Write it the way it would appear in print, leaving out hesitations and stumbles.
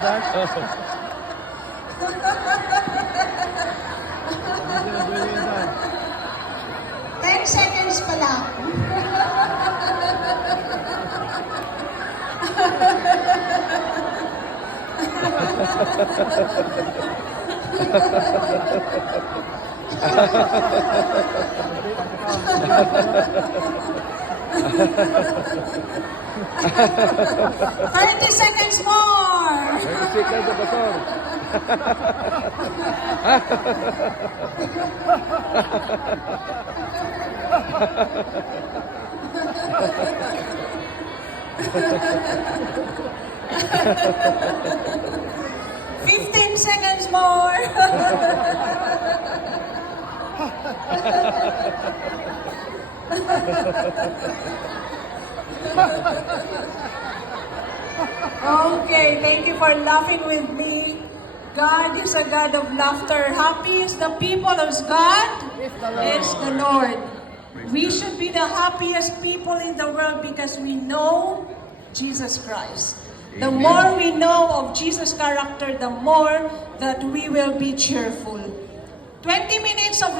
Ten seconds pa lang. Thirty seconds more. 30 seconds na, Pastor. Fifteen seconds more. Okay, thank you for laughing with me. God is a God of laughter. Happy is the people of God. It's the Lord. We should be the happiest people in the world because we know Jesus Christ. The more we know of Jesus' character, the more that we will be cheerful. 20 minutes of